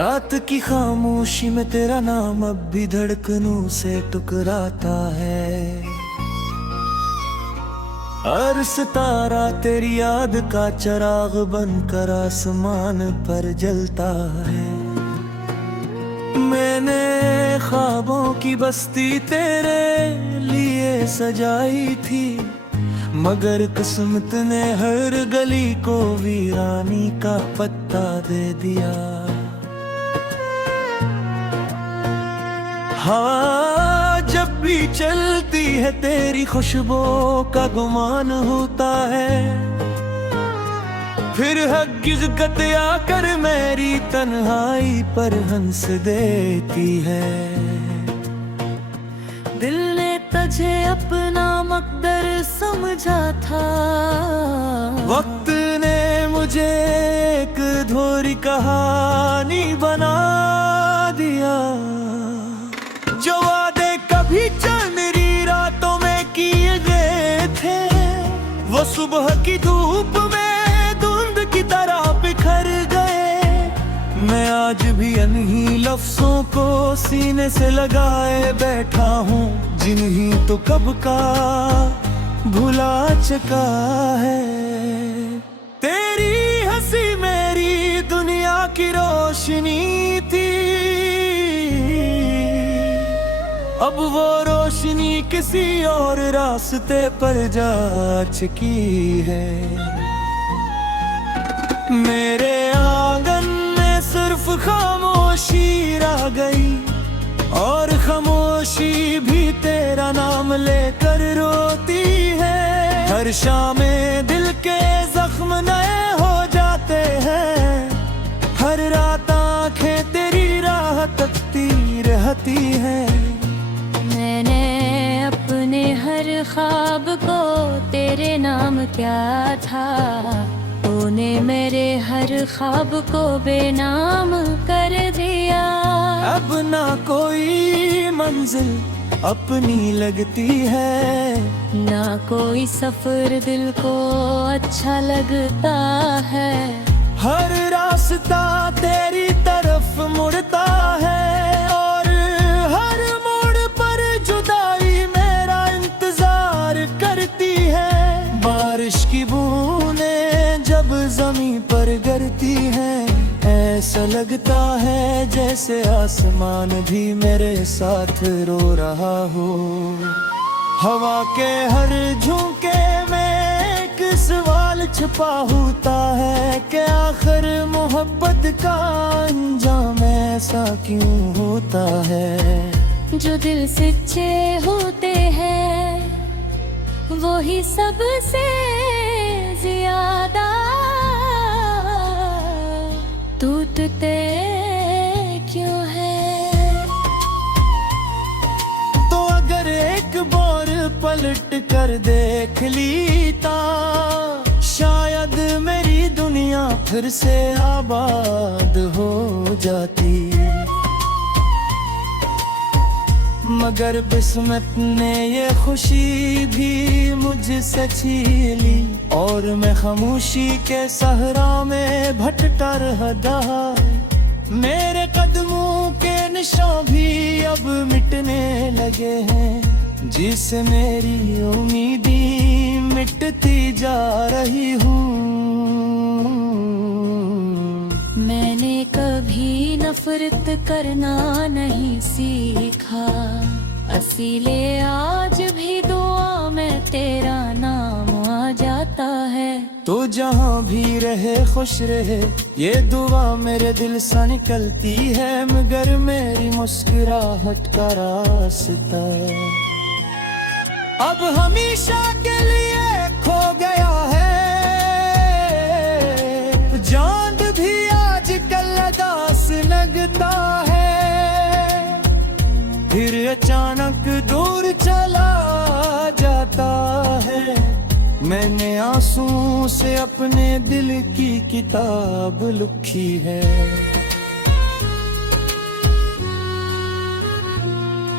रात की खामोशी में तेरा नाम अब भी धड़कनों से टकराता है। हर सितारा तेरी याद का चिराग बनकर आसमान पर जलता है। मैंने ख्वाबों की बस्ती तेरे लिए सजाई थी, मगर किस्मत ने हर गली को वीरानी का पत्ता दे दिया। हाँ, जब भी चलती है तेरी खुशबू का गुमान होता है, फिर हकीकत आकर मेरी तन्हाई पर हंस देती है। दिल ने तुझे अपना मकदर समझा था, वक्त ने मुझे एक अधूरी कहानी बना दिया। जो वादे कभी चंदरी रातों में किए गए थे, वो सुबह की धूप में धुंध की तरह बिखर गए। मैं आज भी इन्हीं लफ्जों को सीने से लगाए बैठा हूँ, जिन्हीं तो कब का भुला चुका है। तेरी हंसी मेरी दुनिया की रोशनी थी, अब वो रोशनी किसी और रास्ते पर जा चुकी है। मेरे आंगन में सिर्फ खामोशी रह गई, और खामोशी भी तेरा नाम लेकर रोती है। हर शाम दिल के जख्म नए हो जाते हैं, हर रात आंखें तेरी राह तकती रहती हैं। मैंने अपने हर ख्वाब को तेरे नाम क्या था, तूने मेरे हर ख्वाब को बेनाम कर दिया। अब ना कोई मंजिल अपनी लगती है, ना कोई सफर दिल को अच्छा लगता है। हर रास्ता तेरी तरफ मुड़ता है, और हर मोड़ पर जुदाई मेरा इंतजार करती है। बारिश की बूंदें जब जमीन पर गिरती हैं, ऐसा लगता है जैसे आसमान भी मेरे साथ रो रहा हो। हवा के हर झोंके में एक सवाल छुपा होता है कि आखिर मोहब्बत का अंजाम ऐसा क्यों होता है। जो दिल सच्चे होते हैं वो ही सबसे ज्यादा टूटते क्यों है। तो अगर एक बार पलट कर देख लीता, शायद मेरी दुनिया फिर से आबाद हो जाती। मगर किस्मत ने ये खुशी भी मुझसे छीन ली, और मैं खामोशी के सहरा में भटका रहा। मेरे कदमों के निशान भी अब मिटने लगे हैं, जिससे मेरी उम्मीदें मिटती जा रही हूँ। मैंने कभी नफरत करना नहीं सीखा, इसीलिए आज भी दुआ में तेरा नाम आ जाता है। तो जहाँ भी रहे खुश रहे, ये दुआ मेरे दिल से निकलती है। मगर मेरी मुस्कुराहट का रास्ता अब हमेशा के लिए खो गया है। चांद भी आजकल उदास लगता है, फिर अचानक दूर चला जाता है। मैंने आंसू से अपने दिल की किताब लिखी है।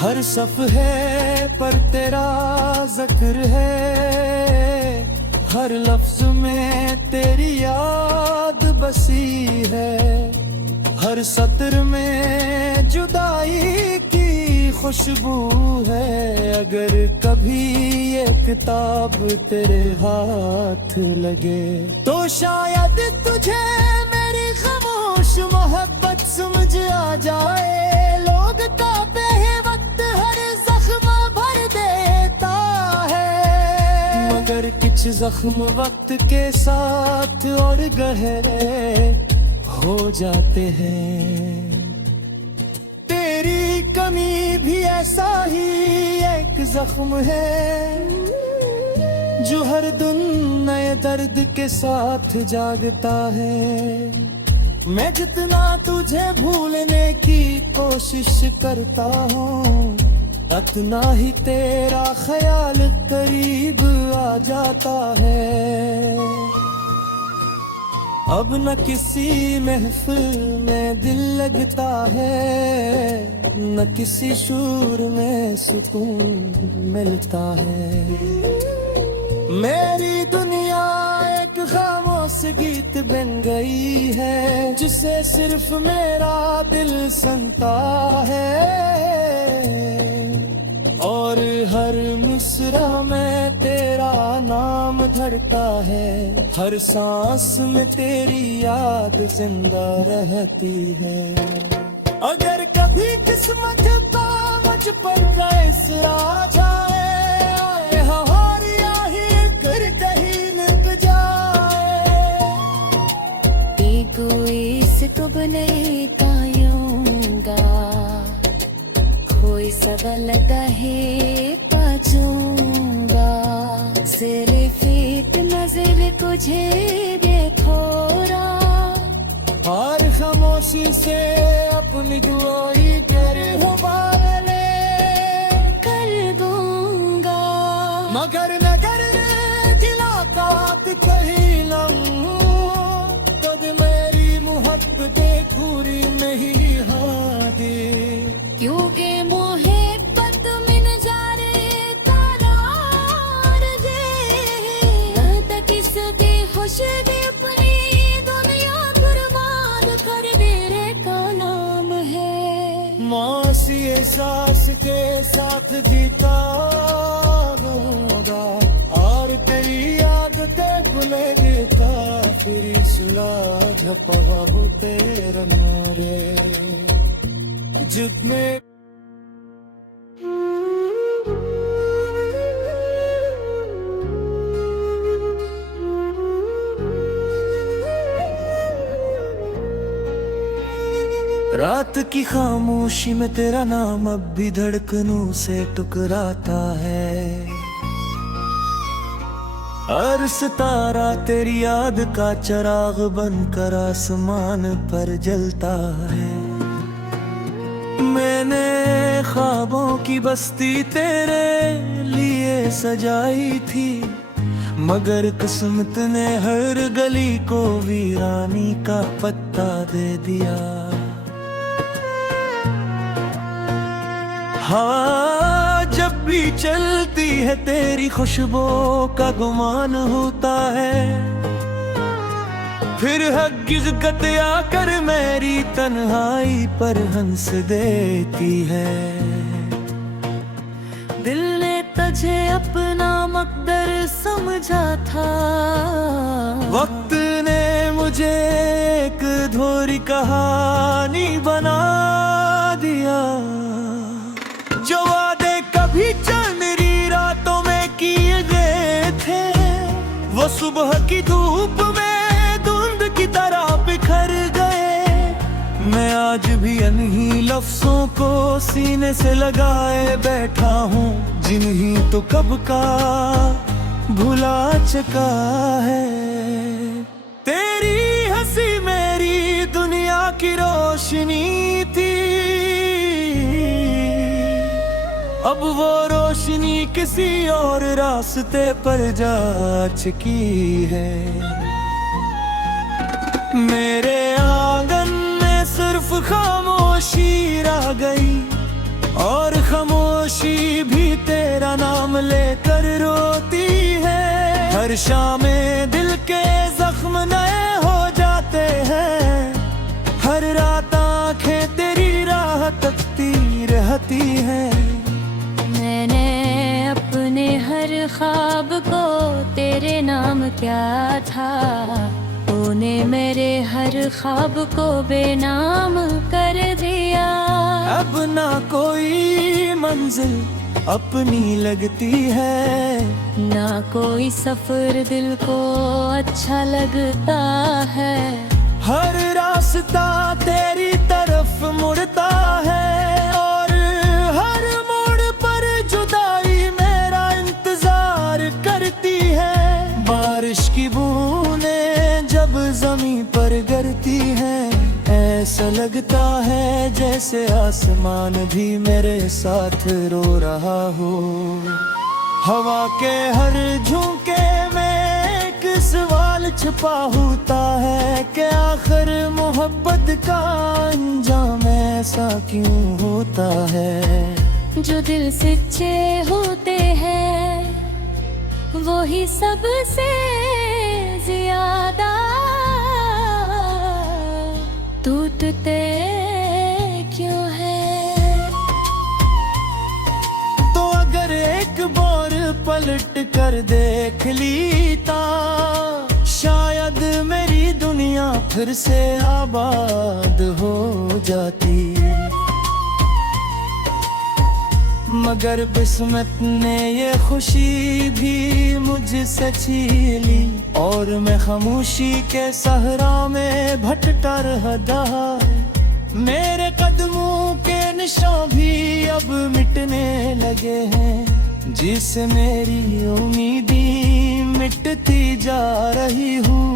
हर सफ़हे पर तेरा जिक्र है, हर लफ्ज में तेरी याद बसी है। हर सत्र में जुदाई की खुशबू है। अगर कभी ये किताब तेरे हाथ लगे तो शायद तुझे मेरी खामोश मोहब्बत समझ आ जाए। लोग कांपे हैं वक्त हर जख्म भर देता है, मगर कुछ जख्म वक्त के साथ और गहरे हो जाते हैं। तेरी कमी भी ऐसा ही एक जख्म है जो हर दिन नए दर्द के साथ जागता है। मैं जितना तुझे भूलने की कोशिश करता हूँ, उतना ही तेरा ख्याल करीब आ जाता है। अब न किसी महफिल में दिल लगता है, न किसी शूर में सुकून मिलता है। मेरी दुनिया एक खामोश गीत बन गई है, जिसे सिर्फ मेरा दिल सुनता है। और हर मुस्रा में तेरा नाम धड़का है, हर सांस में तेरी याद जिंदा रहती है। अगर कभी किस्मत का मुझ पर कैस आ जाए, हमारियां ही कर कहीं निक जाए। एगोइस तो बने कायूंगा, कोई सबल कहे पाचूंगा। सिर्फ इतना नजर तुझे देखोरा, हर खामोशी से अपनी दुआई कर हवाले कर दूंगा। मगर नगर खिलाफत कहीं लम, तद मेरी मोहब्बतें पूरी नहीं हादी। क्योंकि मोहब्बत मिन जारे तारार दे, तक इसके खुश दे अपनी दुनिया कुर्बान कर मेरे का नाम है। मासी एहसास के साथ जीता रहूंगा, और तेरी यादें भूलेगा फिर सुलह झपा हो तेरा नारे जितने। रात की खामोशी में तेरा नाम अब भी धड़कनों से टकराता है। हर सितारा तेरी याद का चिराग बनकर आसमान पर जलता है। मैंने ख्वाबों की बस्ती तेरे लिए सजाई थी, मगर किस्मत ने हर गली को वीरानी का पत्ता दे दिया। हाँ, जब भी चलती है तेरी खुशबू का गुमान होता है, फिर हकीकत आकर मेरी तन्हाई पर हंस देती है। दिल ने तुझे अपना मकदर समझा था, वक्त ने मुझे एक अधूरी कहानी बना दिया। जो वादे कभी चंदरी रातों में किए गए थे, वो सुबह की धूप में धुंध की तरह बिखर गए। मैं आज भी इन्हीं लफ्जों को सीने से लगाए बैठा हूँ, जिन्हीं तो कब का भुला चुका है। तेरी हंसी मेरी दुनिया की रोशनी थी, अब वो रोशनी किसी और रास्ते पर जा चुकी है। मेरे आंगन में सिर्फ खामोशी रह गई, और खामोशी भी तेरा नाम लेकर रोती है। हर शाम दिल के जख्म नए हो जाते हैं, हर रात जाती हैं। मैंने अपने हर ख्वाब को तेरे नाम क्या था, तूने मेरे हर ख्वाब को बेनाम कर दिया। अब ना कोई मंजिल अपनी लगती है, ना कोई सफर दिल को अच्छा लगता है। हर रास्ता तेरी तरफ मुड़ता है और हर मोड़ पर जुदाई मेरा इंतजार करती है। बारिश की बूंदें जब जमीन पर गिरती हैं, ऐसा लगता है जैसे आसमान भी मेरे साथ रो रहा हो। हवा के हर झोंके में एक सवाल छुपा होता है कि आखिर मोहब्बत का अंजाम ऐसा क्यों होता है। जो दिल सच्चे होते हैं वही सबसे ज्यादा टूटते क्यों है। तो अगर एक बार पलट कर देख लीता, शायद मेरी दुनिया फिर से आबाद हो जाती। मगर किस्मत ने ये खुशी भी मुझसे छीन ली और मैं खामोशी के सहरा में भटका रहा। मेरे कदमों के निशान भी अब मिटने लगे हैं, जिससे मेरी उम्मीदें मिटती जा रही हूँ।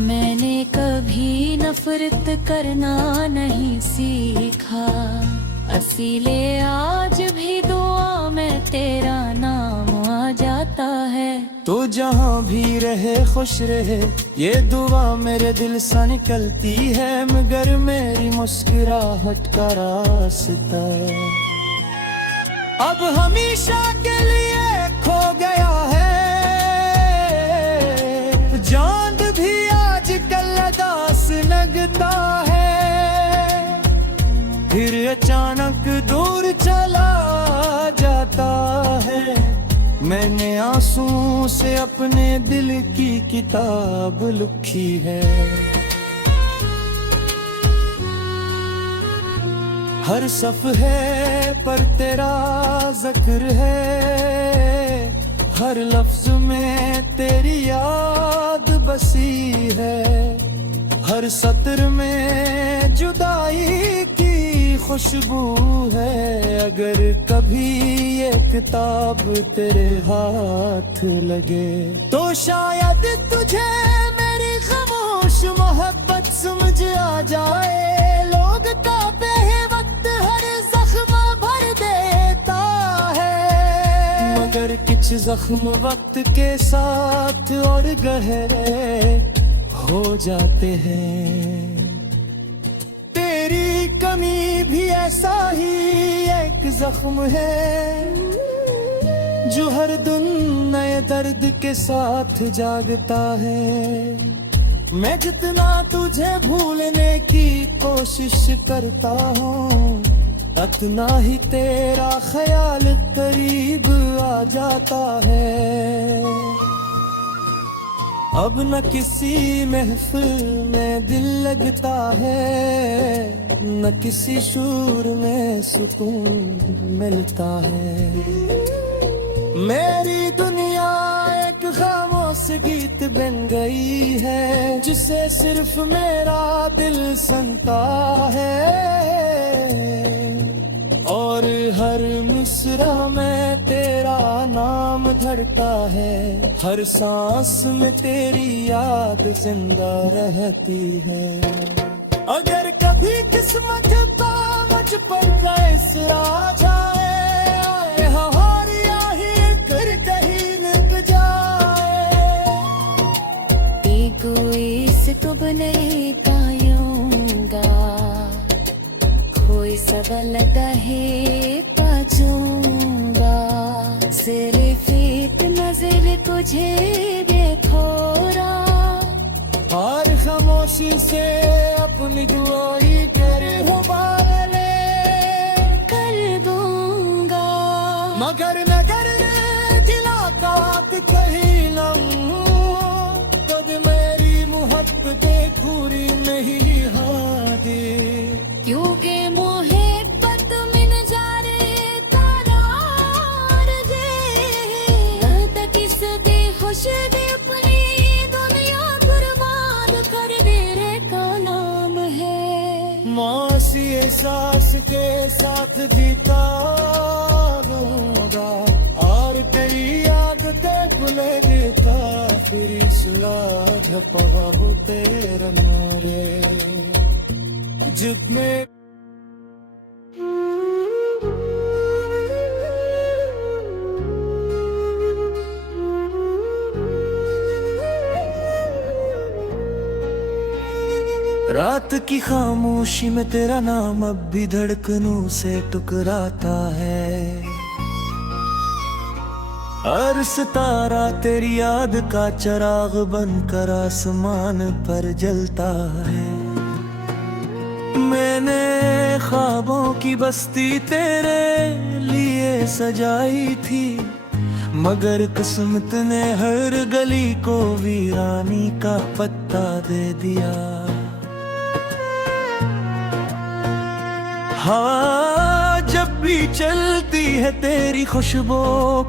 मैंने कभी नफरत करना नहीं सीखा, इसीलिए आज भी दुआ में तेरा नाम आ जाता है। तो जहाँ भी रहे खुश रहे, ये दुआ मेरे दिल से निकलती है। मगर मेरी मुस्कुराहट का रास्ता अब हमेशा के लिए खो गया है। चांद भी आजकल उदास लगता है, फिर अचानक दूर चला जाता है। मैंने आंसू से अपने दिल की किताब लिखी है। हर सफ़हे पर तेरा जिक्र है, हर लफ्ज में तेरी याद बसी है। हर सत्र में जुदाई की खुशबू है। अगर कभी ये किताब तेरे हाथ लगे, तो शायद तुझे मेरी खामोश मोहब्बत समझ आ जाए। लोग कांपे हैं वक्त हर जख्म भर देता है, मगर कुछ जख्म वक्त के साथ और गहरे हो जाते हैं। तेरी कमी भी ऐसा ही एक जख्म है, जो हर दिन नए दर्द के साथ जागता है। मैं जितना तुझे भूलने की कोशिश करता हूँ, उतना ही तेरा ख्याल करीब आ जाता है। अब न किसी महफिल में दिल लगता है, न किसी शूर में सुकून मिलता है। मेरी दुनिया एक खामोश गीत बन गई है, जिसे सिर्फ मेरा दिल सुनता है। और हर मुस्रा में तेरा नाम धड़का है, हर सांस में तेरी याद जिंदा रहती है। अगर कभी किस्मत का मुझ पर कैसरा जाए, हमारियाँ ही कर कहीं लग जाए। कोई कब नहीं पाऊंगा, कोई सबल है पाजूंगा। सिर्फ एक नजर तुझे देखोरा, और खामोशी से अपनी दुआई कर हो। मगर नगर गिलाकात कहीं लम कद मेरी मोहब्बतें पूरी नहीं हादी क्योंकि मोहब्बत मिन जा रे तारार जे किस दे खुश दे अपनी दुनिया कुर्बान कर दे रे का नाम है मासी एहसास के साथ जीता रहूंगा और तेरी आदतें भूले देता फिर इसला झपा हो तेरा नारे जितने रात की खामोशी में तेरा नाम अब भी धड़कनों से टकराता है हर सितारा तेरी याद का चिराग बनकर आसमान पर जलता है मैंने ख्वाबों की बस्ती तेरे लिए सजाई थी मगर किस्मत ने हर गली को वीरानी का पत्ता दे दिया हाँ जब भी चलती है तेरी खुशबू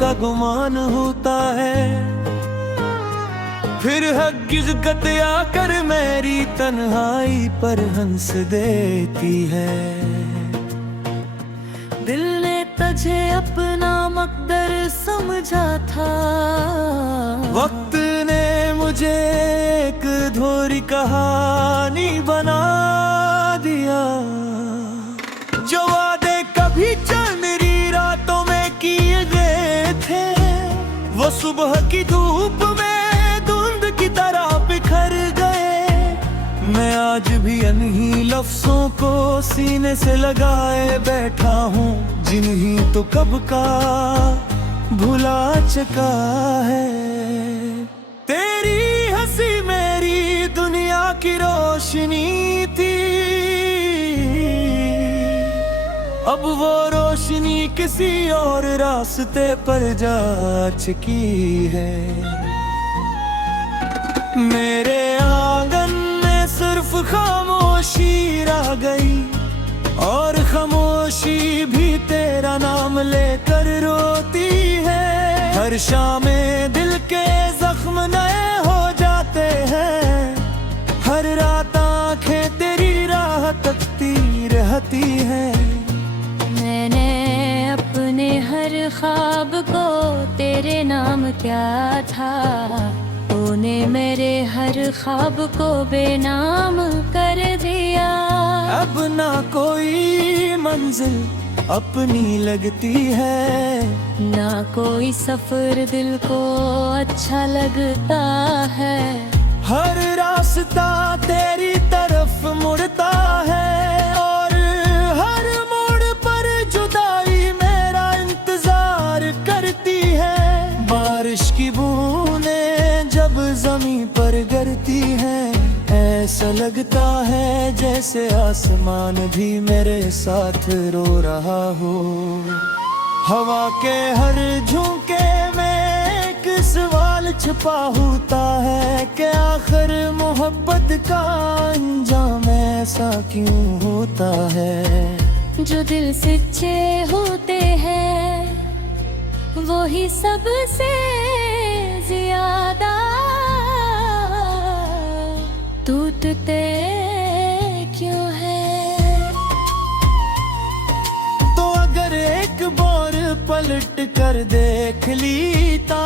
का गुमान होता है फिर हकीकत आकर मेरी तन्हाई पर हंस देती है दिल ने तुझे अपना मकदर समझा था वक्त ने मुझे एक अधूरी कहानी बना दिया जो वादे कभी चंदरी रातों में किए गए थे वो सुबह की धूप में धुंध की तरह बिखर गए मैं आज भी इन्हीं लफ्जों को सीने से लगाए बैठा हूँ जिन्हीं तो कब का भुला चुका है तेरी हंसी मेरी दुनिया की रोशनी थी अब वो रोशनी किसी और रास्ते पर जा चुकी है मेरे आंगन में सिर्फ खामोशी रह गई और खामोशी भी तेरा नाम लेकर रोती है हर शाम दिल के जख्म नए हो जाते हैं हर रात आंखें तेरी राह तकती रहती हैं मैंने अपने हर ख्वाब को तेरे नाम क्या था तूने मेरे हर ख्वाब को बेनाम कर दिया अब ना कोई मंजिल अपनी लगती है ना कोई सफर दिल को अच्छा लगता है हर रास्ता तेरी तरफ मुड़ता है और हर मोड़ पर जुदाई मेरा इंतजार करती है बारिश की बूंदें जब जमीन पर गिरती हैं ऐसा लगता है जैसे आसमान भी मेरे साथ रो रहा हो हवा के हर झोंके में एक सवाल छुपा होता है कि आखिर मोहब्बत का अंजाम ऐसा क्यों होता है जो दिल सच्चे होते हैं वही सबसे ज्यादा टूटते क्यों है तो अगर एक बार पलट कर देख लीता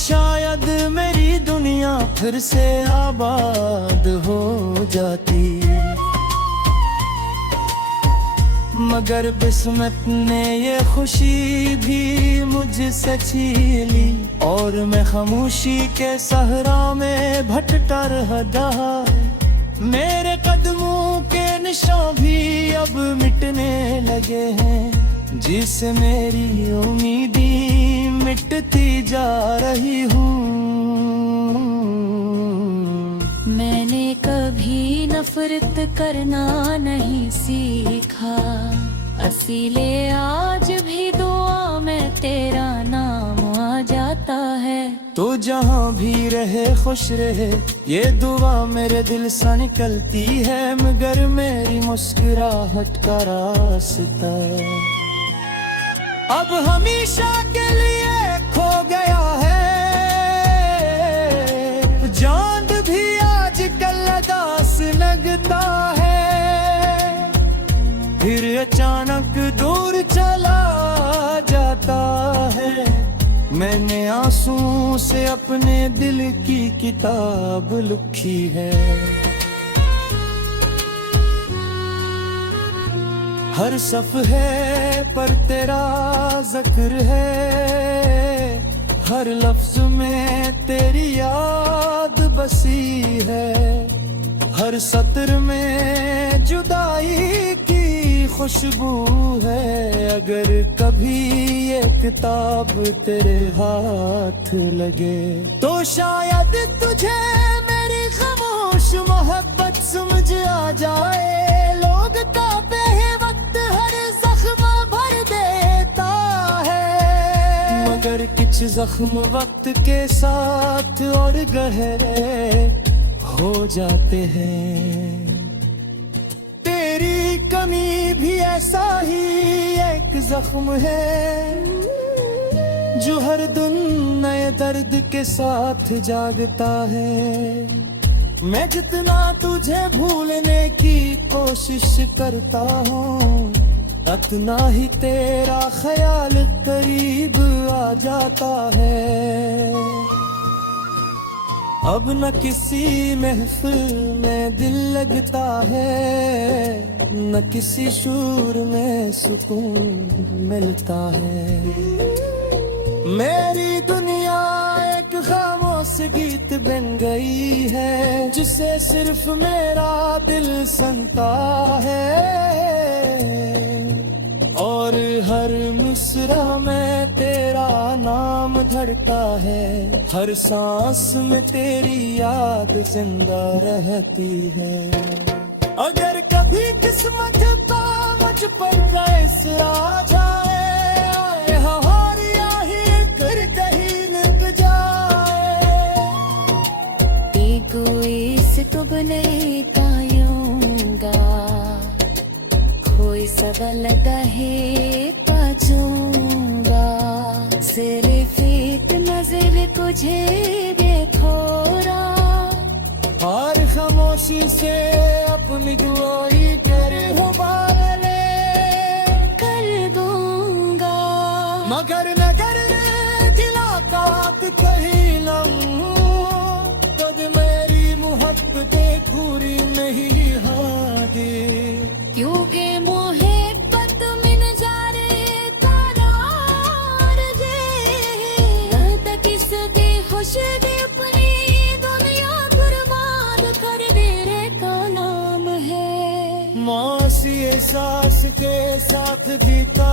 शायद मेरी दुनिया फिर से आबाद हो जाती मगर किस्मत ने ये खुशी भी मुझसे छीन ली और मैं खामोशी के सहरा में भटका रहा मेरे कदमों के निशान भी अब मिटने लगे हैं जिससे मेरी उम्मीदी मिटती जा रही हूँ मैंने कभी नफरत करना नहीं सीखा इसीलिए आज भी दुआ मैं तेरा नाम आ जाता है। तो जहाँ भी रहे खुश रहे, ये दुआ मेरे दिल से निकलती है, मगर मेरी मुस्कुराहट का रास्ता अब हमेशा के लिए खो गया है। चांद भी आजकल उदास लगता है, फिर अचानक दूर चला जाता है। मैंने आंसू से अपने दिल की किताब लिखी है। हर सफ़हे पर तेरा जिक्र है, हर लफ्ज में तेरी याद बसी है, हर सत्र में जुदाई की खुशबू है। अगर कभी ये किताब तेरे हाथ लगे, तो शायद तुझे मेरी खामोश मोहब्बत समझ आ जाए। लोग कांपे हैं वक्त हर जख्म भर देता है, मगर कुछ जख्म वक्त के साथ और गहरे हो जाते हैं। तेरी कमी भी ऐसा ही एक जख्म है, जो हर दिन नए दर्द के साथ जागता है। मैं जितना तुझे भूलने की कोशिश करता हूँ, उतना ही तेरा ख्याल करीब आ जाता है। अब न किसी महफिल में दिल लगता है, न किसी शूर में सुकून मिलता है। मेरी दुनिया एक खामोश गीत बन गई है, जिसे सिर्फ मेरा दिल सुनता है। और हर मुस्रा में तेरा नाम धड़का है, हर सांस में तेरी याद जिंदा रहती है। अगर कभी किस्मत का मुझ पर कैस आ जाए, हमारिया ही कर कहीं लग जाए। तुब नहीं पायूंगा, कोई सबल कहे पाजूंगा। सिर्फ एक नजर तुझे देखोरा, और खामोशी से अपनी दुआई कर हुबारे कर दूंगा। मगर नगर मुलाकात कहीं तब मेरी मोहब्बतें पूरी नहीं हादी। क्योंकि मोहब्बत मिन जा रे तारार जे तक इसके खुश दे अपनी दुनिया बर्बाद कर दे रे का नाम है। मासी एहसास के साथ जीता